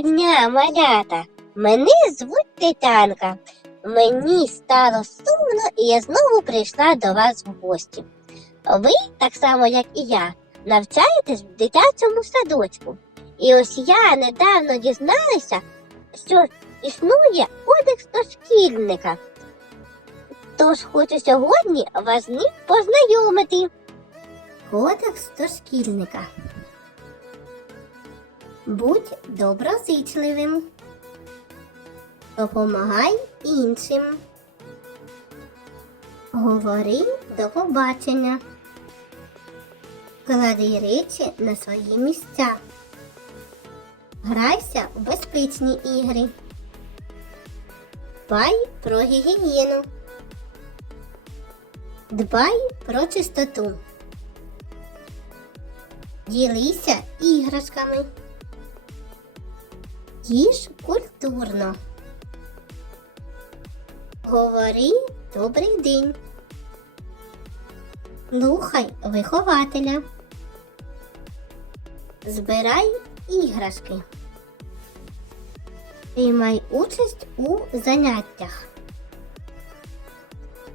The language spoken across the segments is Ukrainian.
дня, малята! Мене звуть Тетянка. Мені стало сумно, і я знову прийшла до вас в гості. Ви, так само як і я, навчаєтесь в дитячому садочку. І ось я недавно дізналася, що існує кодекс дошкільника. Тож хочу сьогодні вас з ним познайомити. Кодекс дошкільника. Будь доброзичливим. Допомагай іншим. Говори до побачення. Клади речі на свої місця. Грайся в безпечні ігри. Дбай про гігієну. Дбай про чистоту. Ділися іграшками. Їж культурно. Говори добрий день. Слухай вихователя. Збирай іграшки. Приймай участь у заняттях.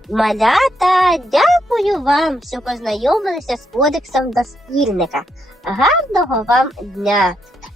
Малята, дякую вам, що познайомилися з кодексом дошкільника. Гарного вам дня!